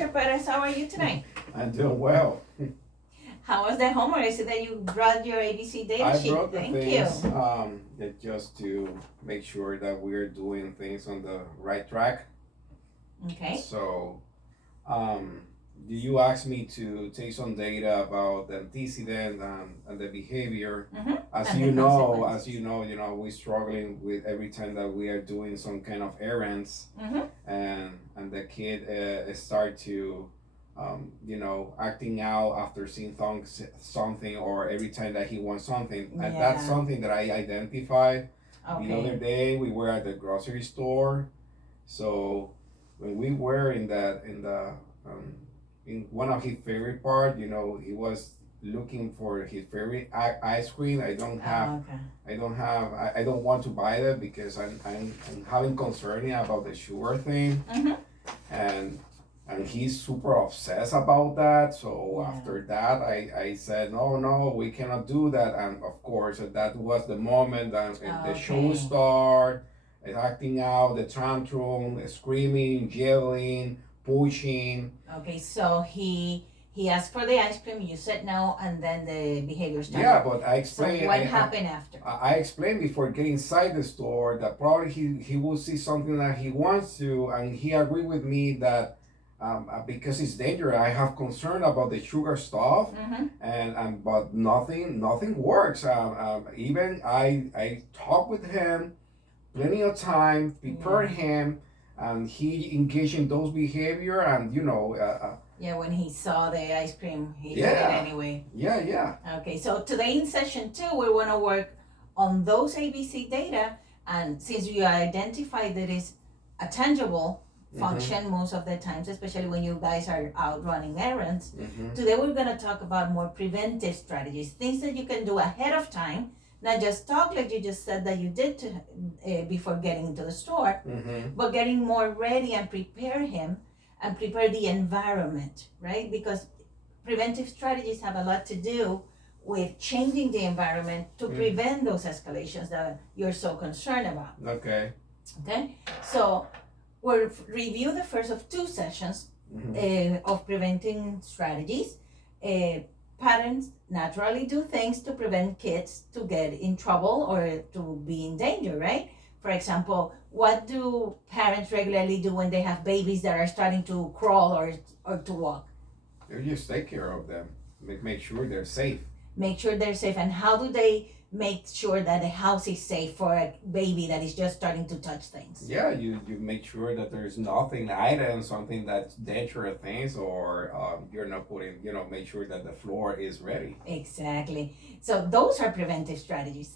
Mr. Perez, how are you tonight? I'm doing well. How was the homework? I see that you brought your ABC data I sheet. brought the Thank things you. just to make sure that we're doing things on the right track. Okay. So, you asked me to take some data about the antecedent and the behavior. Mm-hmm. As And you the know, consequences. we're struggling with every time that we are doing some kind of errands, Mm-hmm. and the kid start to acting out after seeing something, or every time that he wants something. And that's Yeah. something that I identified. The other Okay. day we were at the grocery store, so when we were in one of his favorite part, he was looking for his favorite ice cream. Okay. I don't want to buy that because I'm having concern about the sugar thing, Mm-hmm. and he's super obsessed about that. So Yeah. after that, I said, no, we cannot do that. And of course, that was the moment that the show Okay. start, acting out, the tantrum, screaming, yelling, pushing. Okay, so he asked for the ice cream, you said no, and then the behavior started. Yeah, but I So explained. what happened after? I explained before getting inside the store that probably he will see something that he wants to, and he agreed with me that because it's dangerous. I have concern about the sugar stuff, Mm-hmm. and but nothing works. Even I talked with him, plenty of time, prepared him, and he engaged in those behavior, and Yeah, when he saw the ice cream, he did it Yeah. anyway. yeah. Okay, so today in session 2, we want to work on those ABC data, and since you identified that it's a tangible function most of the times, especially when you guys are out running errands, Mm-hmm. today we're going to talk about more preventive strategies, things that you can do ahead of time, not just talk like you just said that you did to, before getting into the store, Mm-hmm. but getting more ready and prepare him and prepare the environment, right? Because preventive strategies have a lot to do with changing the environment to prevent those escalations that you're so concerned about. Okay. Okay, so we'll review the first of 2 sessions of preventing strategies. Parents naturally do things to prevent kids to get in trouble or to be in danger, right? For example, what do parents regularly do when they have babies that are starting to crawl or to walk? They just take care of them. Make sure they're safe. Make sure they're safe. And how do they make sure that the house is safe for a baby that is just starting to touch things? Yeah, you make sure that there's nothing items, something that's dangerous things, or you're not putting, make sure that the floor is ready. Exactly. So those are preventive strategies,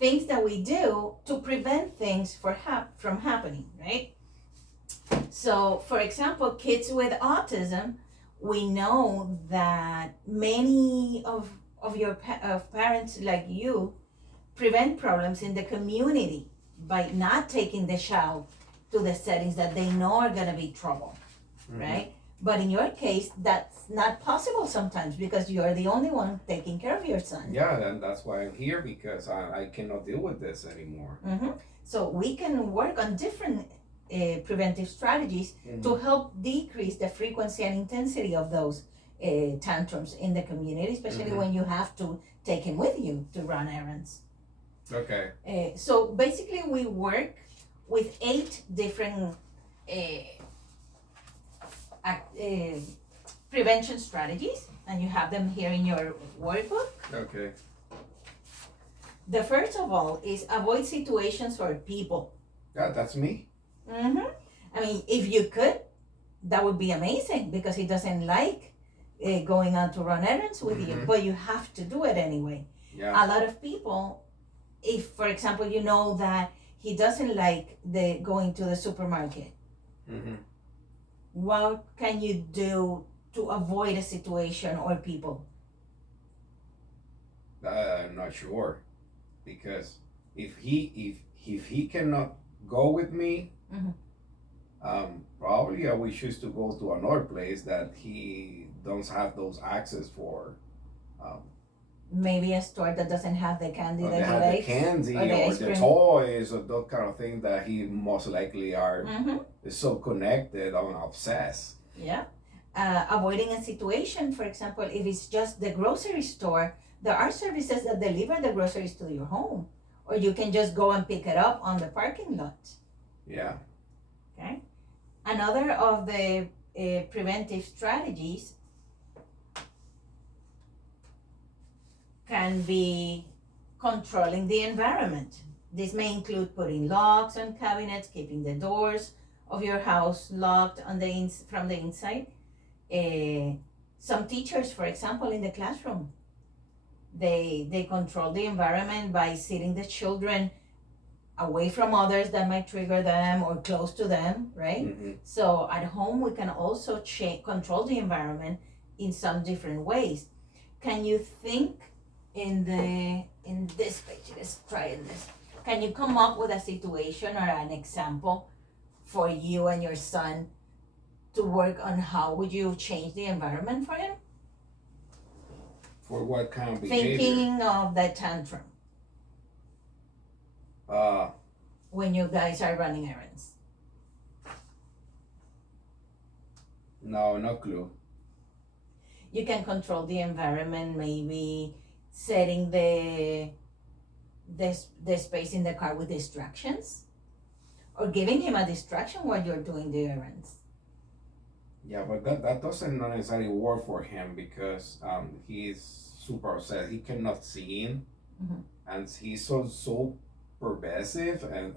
things that we do to prevent things from happening, right? So, for example, kids with autism, we know that many of parents like you prevent problems in the community by not taking the child to the settings that they know are going to be trouble, right? But in your case, that's not possible sometimes because you're the only one taking care of your son. Yeah, and that's why I'm here, because I cannot deal with this anymore. So we can work on different preventive strategies to help decrease the frequency and intensity of those tantrums in the community, especially when you have to take him with you to run errands. Okay. So basically we work with 8 different prevention strategies, and you have them here in your workbook. Okay. The first of all is avoid situations or people. Yeah, that's me. I mean, if you could, that would be amazing because he doesn't like going out to run errands with you, but you have to do it anyway. Yeah. A lot of people, if for example you know that he doesn't like going to the supermarket, what can you do to avoid a situation or people? I'm not sure, because if he cannot go with me, probably I will choose to go to another place that he don't have those access for. Maybe a store that doesn't have the candy Or that they he have likes, the candy or the or ice the cream. toys or those kind of things that he most likely are Mm-hmm. so connected and obsessed. Yeah. avoiding a situation, for example, if it's just the grocery store, there are services that deliver the groceries to your home, or you can just go and pick it up on the parking lot. Yeah. Okay. Another of the preventive strategies can be controlling the environment. This may include putting locks on cabinets, keeping the doors of your house locked on from the inside. Some teachers, for example, in the classroom, they control the environment by sitting the children away from others that might trigger them or close to them, right? Mm-hmm. So at home, we can also control the environment in some different ways. Can you think in this page? Let's try this. Can you come up with a situation or an example for you and your son to work on how would you change the environment for him? For what kind of behavior? Thinking of the tantrum when you guys are running errands. No clue. You can control the environment, maybe setting the space in the car with distractions, or giving him a distraction while you're doing the errands. Yeah, but that doesn't necessarily work for him because he's super upset. He cannot see, and he's so pervasive and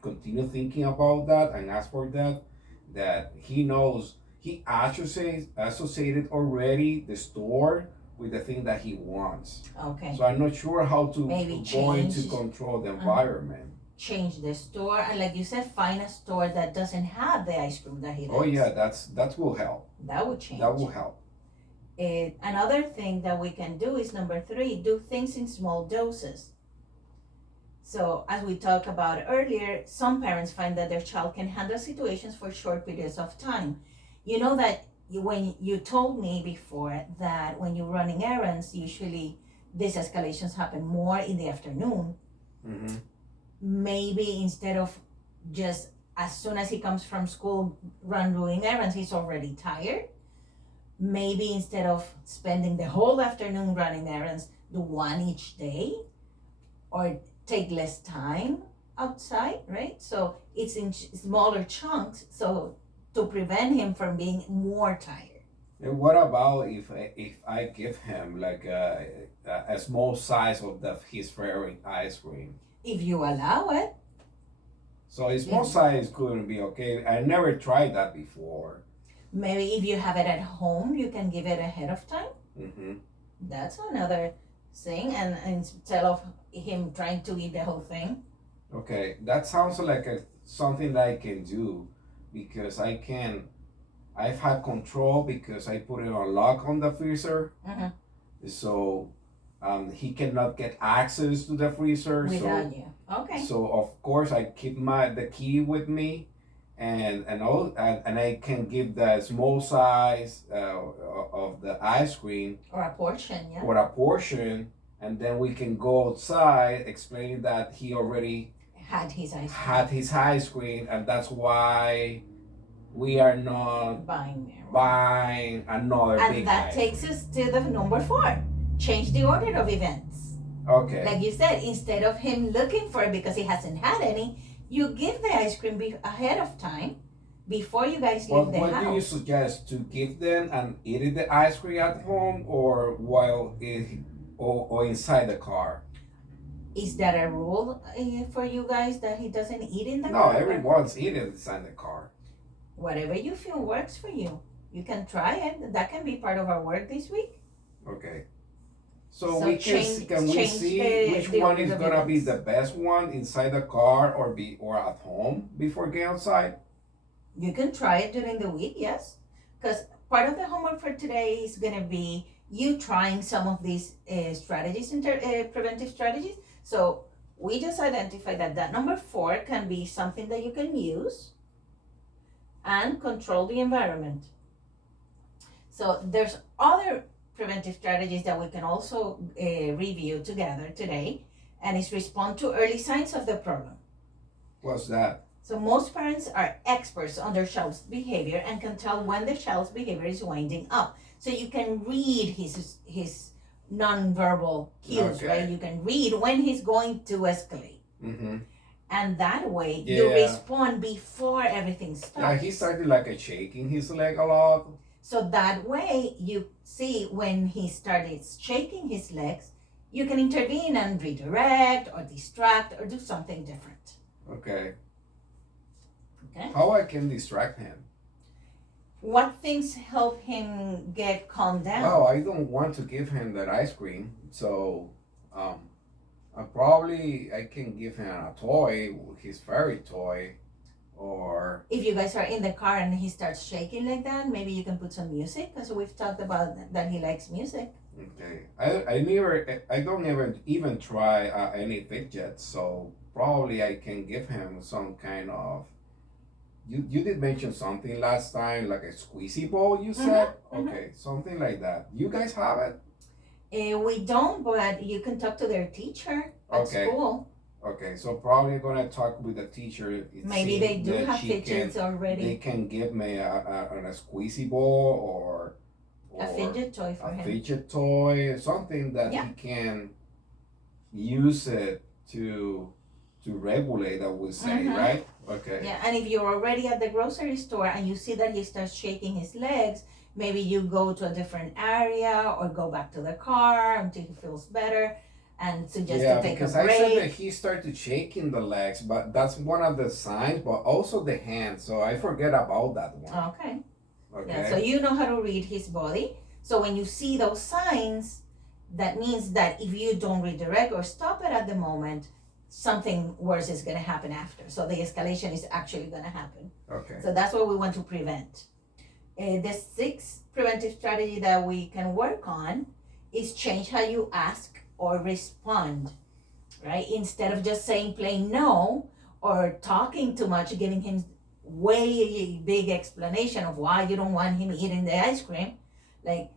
continue thinking about that and ask for that he knows he associated already the store with the thing that he wants. Okay. So I'm not sure how to Maybe going to control the environment. Change the store, and like you said, find a store that doesn't have the ice cream that he likes. Oh yeah, that will help. That would change. That will help. Another thing that we can do is number 3, do things in small doses. So as we talked about earlier, some parents find that their child can handle situations for short periods of time. You know that when you told me before that when you're running errands, usually these escalations happen more in the afternoon. Mm-hmm. Maybe instead of just as soon as he comes from school doing errands, he's already tired. Maybe instead of spending the whole afternoon running errands, do one each day, or take less time outside, right? So it's in smaller chunks, so to prevent him from being more tired. And what about if I give him like a small size of his favorite ice cream? If you allow it. So a small size couldn't be okay. I never tried that before. Maybe if you have it at home, you can give it ahead of time. Mm-hmm. That's another thing, and instead of him trying to eat the whole thing. Okay, that sounds like something that I can do because I've had control because I put it on lock on the freezer. Mm-hmm. So he cannot get access to the freezer. Without you. Okay. So of course I keep the key with me, and I can give the small size of the ice cream or a portion, yeah. Or a portion, and then we can go outside explaining that he already had his ice cream, and that's why we are not buying another and big that ice takes us to the number 4. Change the order of events. Okay. Like you said, instead of him looking for it because he hasn't had any, you give the ice cream ahead of time before you guys leave the house. What do you suggest, to give them and eat the ice cream at home or or inside the car? Is that a rule for you guys that he doesn't eat in the car? No, everyone's eating inside the car. Whatever you feel works for you. You can try it. That can be part of our work this week. Okay. So we can see which one is gonna be the best one, inside the car or at home before getting outside? You can try it during the week, yes. Because part of the homework for today is gonna be you trying some of these strategies, preventive strategies. So we just identified that number 4 can be something that you can use and control the environment. So there's other preventive strategies that we can also review together today, and it's respond to early signs of the problem. What's that? So most parents are experts on their child's behavior and can tell when the child's behavior is winding up. So you can read his nonverbal cues, right? Okay. You can read when he's going to escalate. Mm-hmm. And that way you Yeah. respond before everything Yeah, starts. he started like a shaking his leg a lot. So that way you see when he started shaking his legs, you can intervene and redirect or distract or do something different. Okay. Okay. How I can distract him? What things help him get calmed down? Well, I don't want to give him that ice cream, so I can give him a toy, his favorite toy, or If you guys are in the car and he starts shaking like that, maybe you can put some music, because we've talked about that he likes music. okay. I don't ever even try any fidgets, so probably I can give him some kind of. You did mention something last time, like a squeezy ball. You said okay, something like that. You guys have it? We don't, but you can talk to their teacher at school. Okay, so probably gonna talk with the teacher. Maybe they do have fidgets already. They can give me a squeezy ball or A fidget toy for a him. fidget toy, something that he can use it to regulate. I would say, right? Okay. Yeah, and if you're already at the grocery store and you see that he starts shaking his legs, maybe you go to a different area or go back to the car until he feels better and suggest to take a break. I said that he started shaking the legs, but that's one of the signs, but also the hands, so I forget about that one. Okay. Okay. Yeah, so you know how to read his body. So when you see those signs, that means that if you don't redirect or stop it at the moment, something worse is going to happen after. So the escalation is actually going to happen. Okay. So that's what we want to prevent. The sixth preventive strategy that we can work on is change how you ask or respond, right? Instead of just saying plain no or talking too much, giving him way big explanation of why you don't want him eating the ice cream, like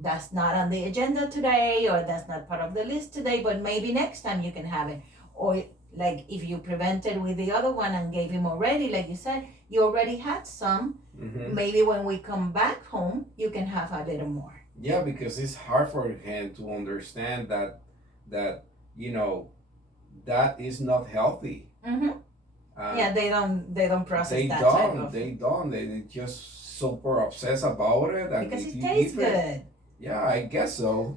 that's not on the agenda today, or that's not part of the list today, but maybe next time you can have it. Or like if you prevented with the other one and gave him already, like you said, you already had some. Maybe when we come back home, you can have a little more. Yeah, because it's hard for him to understand that that is not healthy. Yeah, they don't process that type of. They don't. They just super obsessed about it. And because it tastes good. Yeah, I guess so.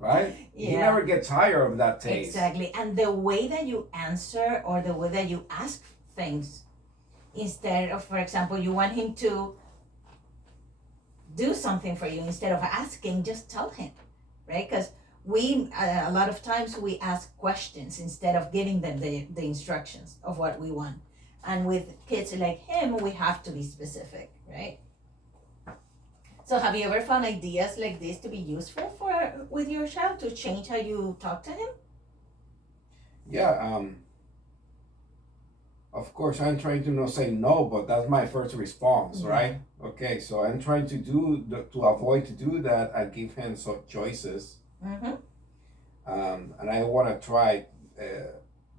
Right? Yeah. You never get tired of that taste. Exactly. And the way that you answer or the way that you ask things, instead of, for example, you want him to do something for you, instead of asking, just tell him, right? Because we, a lot of times we ask questions instead of giving them the instructions of what we want. And with kids like him, we have to be specific, right? So have you ever found ideas like this to be useful with your child to change how you talk to him? Yeah, of course I'm trying to not say no, but that's my first response, right? Okay, so I'm trying to avoid to do that and give him some choices. And I want to try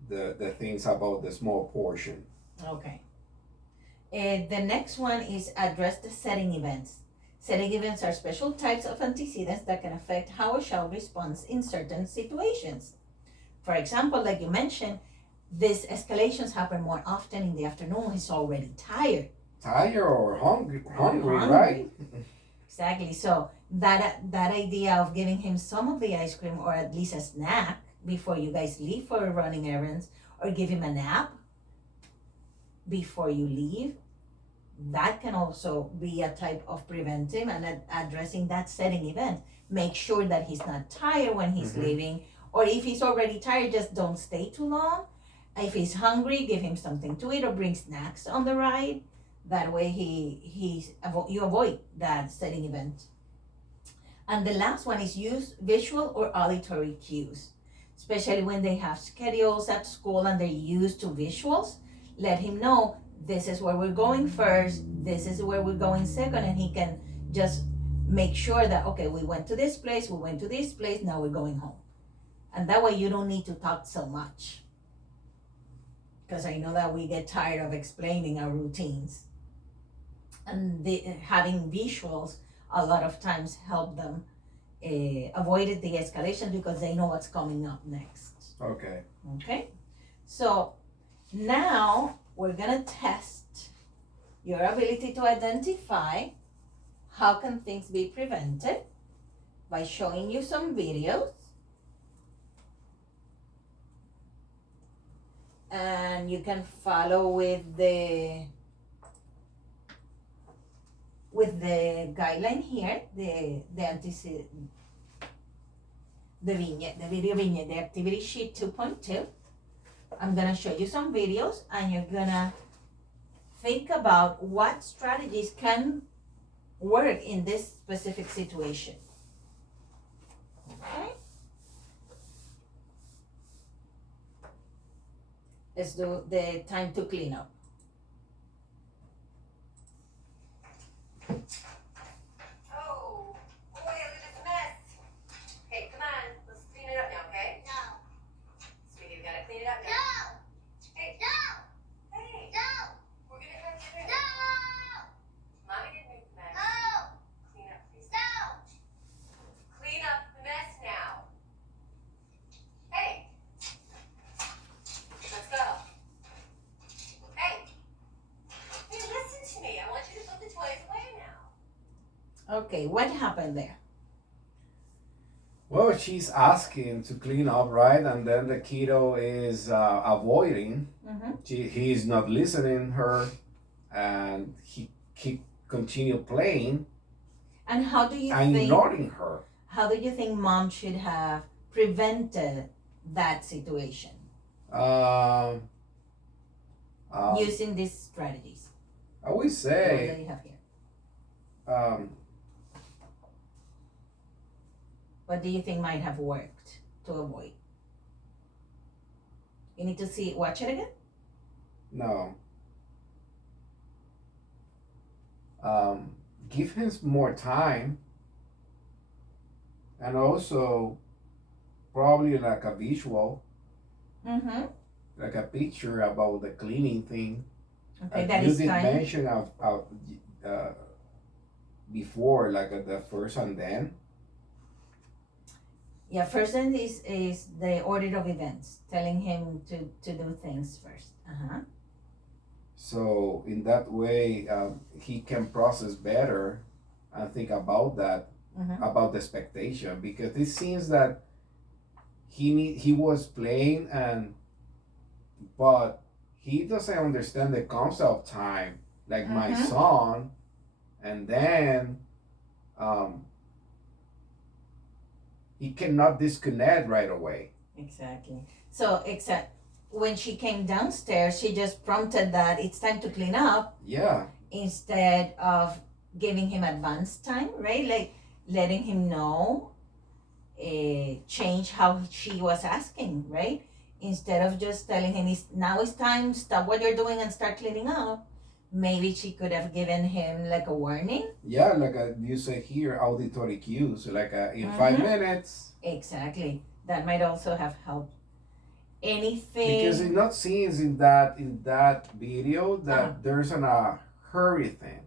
the things about the small portion. Okay. The next one is address the setting events. Setting events are special types of antecedents that can affect how a child responds in certain situations. For example, like you mentioned, these escalations happen more often in the afternoon. He's already tired. Tired or hungry, right? Exactly. So that idea of giving him some of the ice cream or at least a snack before you guys leave for running errands, or give him a nap before you leave, that can also be a type of preventive and addressing that setting event. Make sure that he's not tired when he's leaving, or if he's already tired, just don't stay too long. If he's hungry, give him something to eat or bring snacks on the ride. That way you avoid that setting event. And the last one is use visual or auditory cues, especially when they have schedules at school and they're used to visuals. Let him know, this is where we're going first, this is where we're going second, and he can just make sure that, okay, we went to this place, now we're going home. And that way you don't need to talk so much. because I know that we get tired of explaining our routines. And having visuals a lot of times help them avoid the escalation because they know what's coming up next. Okay. Okay, so now we're gonna test your ability to identify how can things be prevented by showing you some videos. And you can follow with the guideline here, the vignette, the video vignette, the activity sheet 2.2. I'm gonna show you some videos and you're gonna think about what strategies can work in this specific situation. Okay? Let's do the time to clean up. Oh, boy, look at this mess. Hey, come on, let's clean it up now, okay? No. Sweetie, we gotta clean it up now. No. Hey, No. hey, No. we're gonna have dinner. No. Mommy didn't make the mess. No. Clean up, please. No. Clean up the mess now. Hey, let's go. Hey, listen to me. I want you to put the toys away now. Okay, what happened there? Well, she's asking to clean up, right? And then the kiddo is avoiding. He's not listening her, and he continue playing And how do you and think? ignoring her. How do you think mom should have prevented that situation Um, using these strategies? I would What do say, you have here? um, What do you think might have worked to avoid? You need to watch it again? no. Give him more time, and also probably like a visual, Mm-hmm. like a picture about the cleaning thing. Okay, that You is did time. mention of before, like the first and then. Yeah, first thing is the order of events, telling him to do things first. Uh-huh. So in that way, he can process better and think about that, Mhm. about the expectation, because it seems that he was playing but he doesn't understand the concept of time, like my Mhm. son, and then he cannot disconnect right away. Exactly. So except when she came downstairs, she just prompted that it's time to clean up Yeah, instead of giving him advance time, right? Like letting him know, change how she was asking, right? Instead of just telling him now it's time, stop what you're doing and start cleaning up. Maybe she could have given him like a warning. yeah, like you say here, auditory cues, like in 5 minutes. Exactly. That might also have helped. Anything. Because it's not seen in that video that there's a hurry thing,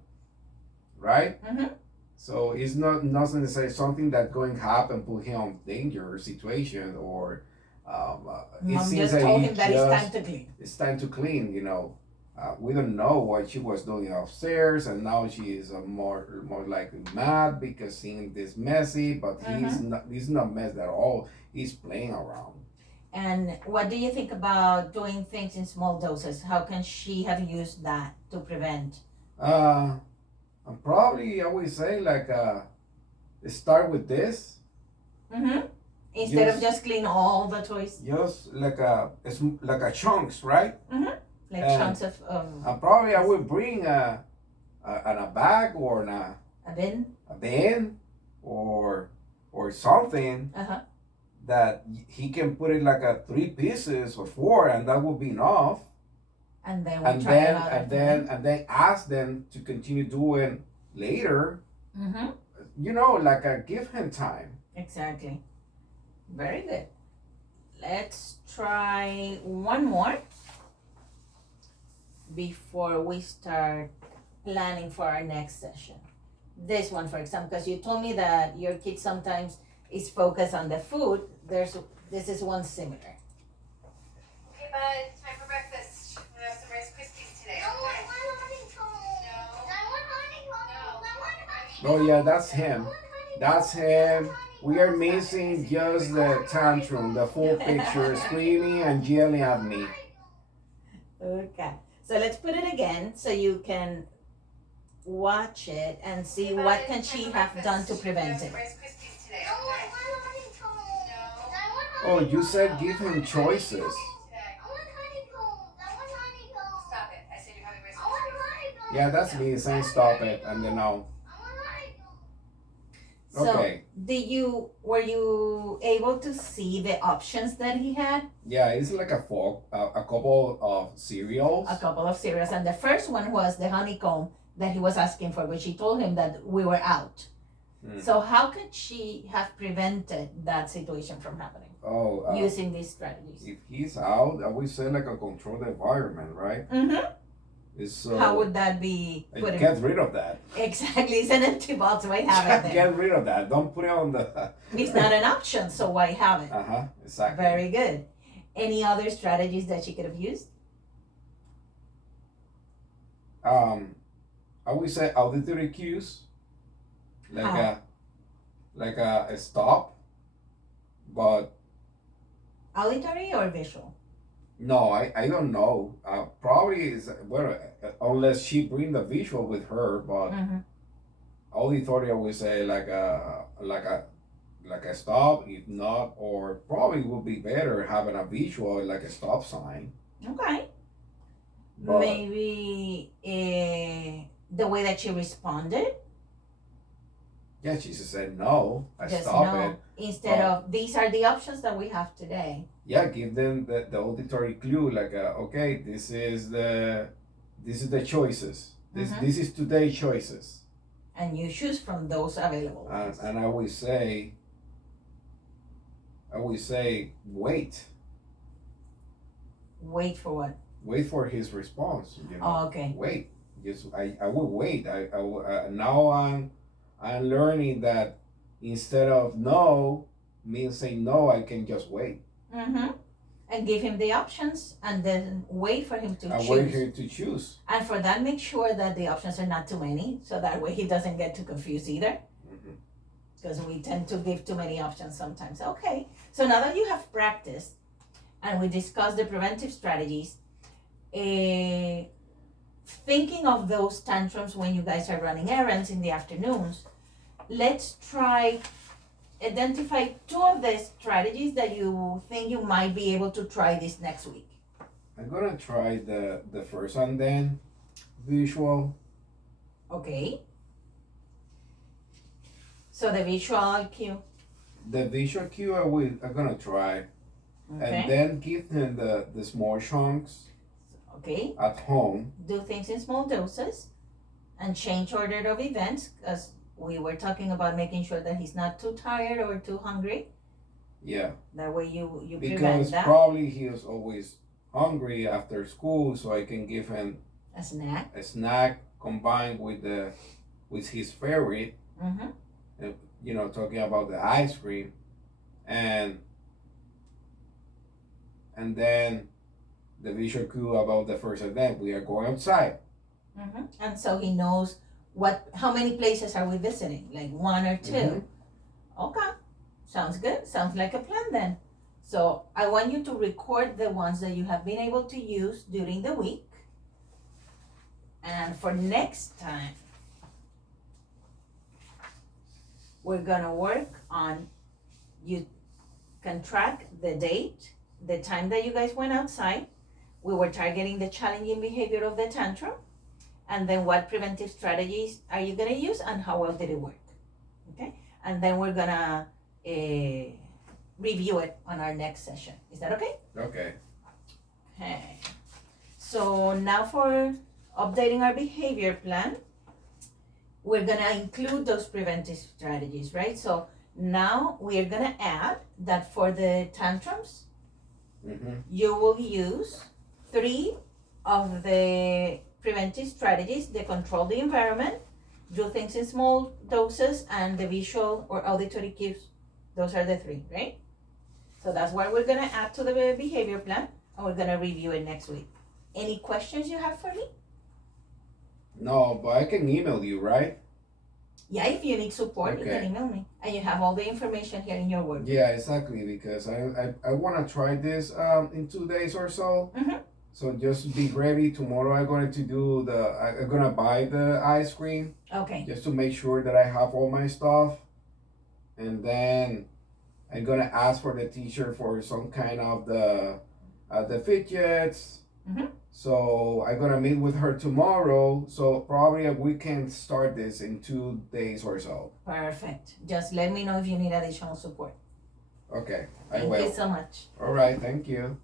right? Mhm. So it's not necessarily something that's going to happen, put him in danger situation, or it Mom seems just that told he him that it's time to clean. it's time to clean. We don't know what she was doing upstairs, and now she is more likely mad because seeing this messy. But he's not messed at all. He's playing around. And what do you think about doing things in small doses? How can she have used that to prevent? And probably I would say like start with this. Mm-hmm. Instead of just clean all the toys. Just like it's like a chunks, right? Mm-hmm. Like And- chunks of And probably I would bring a bag or a bin. a bin or something Uh-huh. that he can put it like a 3 pieces or 4, and that would be enough. And then And try then another and then ask them to continue doing later. Mm-hmm. Like give him time. Exactly. Very good. Let's try one more. before we start planning for our next session? This one, for example, because you told me that your kid sometimes is focused on the food. This is one similar. Okay, bud, time for breakfast. I'm gonna have some Rice Krispies today. I want Okay? honeycomb. No. I want honeycomb. No. I want honeycomb. Oh yeah, that's I him. want honeycomb. That's him. We are missing just the tantrum, the full picture, screaming and yelling at me. Okay. So let's put it again so you can watch it and see Okay, bud, what can time she for have breakfast. done to I'm gonna prevent have it. some Rice Krispies today. No, I Okay? want honeycomb. No. I want Oh, honeycomb. you said give him choices. Today. I want honeycomb. I want honeycomb. Stop it. I said you're having Rice I want Krispies. honeycomb. Yeah, that's me saying stop it and then no. I want honeycomb. So Okay. were you able to see the options that he had? Yeah, it's like a couple of cereals. A couple of cereals, and the first one was the honeycomb that he was asking for, but she told him that we were out. So how could she have prevented that situation from happening Oh, using these strategies? if he's out, I would say like a controlled environment, right? Mm-hmm. It's How would that be put in? get rid of that. Exactly, it's an empty box. Why have it there? Get rid of that. Don't put it on the. It's not an option, so why have it? Exactly. Very good. Any other strategies that she could have used? I would say auditory cues, like a stop, but Auditory or visual? no, I don't know. Probably is well, unless she bring the visual with her, but Mm-hmm. auditory I would say like a stop. If not, or probably would be better having a visual like a stop sign. Okay. But Maybe the way that she responded. yeah, she just said no. I Just stop no. it. Instead Oh. of these are the options that we have today. Yeah, give them the auditory clue like okay, this is the choices. Mhm. This is today's choices. And you choose from those available. ones. And I would say wait. Wait for what? Wait for his response, you know. Oh, okay. Wait. Just I will wait. Now I'm learning that instead of no means saying no, I can just wait. Mm-hmm. And give him the options and then wait for him to I choose. wait here to choose. And for that, make sure that the options are not too many, so that way he doesn't get too confused either. Mhm. Because we tend to give too many options sometimes. Okay, so now that you have practiced and we discussed the preventive strategies, thinking of those tantrums when you guys are running errands in the afternoons, let's try identify 2 of the strategies that you think you might be able to try this next week. I'm gonna try the first one then. Visual. Okay. So the visual cue. The visual cue I'm gonna try. Okay. And then give him the small chunks Okay. at home. Do things in small doses and change order of events, because we were talking about making sure that he's not too tired or too hungry. Yeah. That way you prevent Because that. probably he is always hungry after school, so I can give him A snack. a snack combined with his favorite, Mm-hmm. you know, talking about the ice cream, and then the visual cue about the first event. We are going outside. Mm-hmm. And so he knows how many places are we visiting, like 1 or 2. Mhm. Okay, sounds good. Sounds like a plan then. So I want you to record the ones that you have been able to use during the week. And for next time, we're gonna work on, you can track the date, the time that you guys went outside. We were targeting the challenging behavior of the tantrum, and then what preventive strategies are you gonna use and how well did it work? Okay, and then we're gonna review it on our next session. Is that okay? Okay. Okay. So now for updating our behavior plan, we're gonna include those preventive strategies, right? So now we are gonna add that for the tantrums, Mm-hmm. you will use 3 of the preventive strategies, they control the environment, do things in small doses, and the visual or auditory cues. Those are the three, right? So that's what we're gonna add to the behavior plan, and we're gonna review it next week. Any questions you have for me? No, but I can email you, right? Yeah, if you need support, you can Okay. email me, and you have all the information here in your Word. Yeah, exactly. Because I want to try this in 2 days or so. Mhm. So just be ready. Tomorrow I'm going to do I'm gonna buy the ice cream Okay. just to make sure that I have all my stuff, and then I'm gonna ask for the teacher for some kind of the fidgets. Mhm. So I'm gonna meet with her tomorrow. So probably we can start this in 2 days or so. Perfect. Just let me know if you need additional support. Okay, I Thank will. you so much. All right, thank you.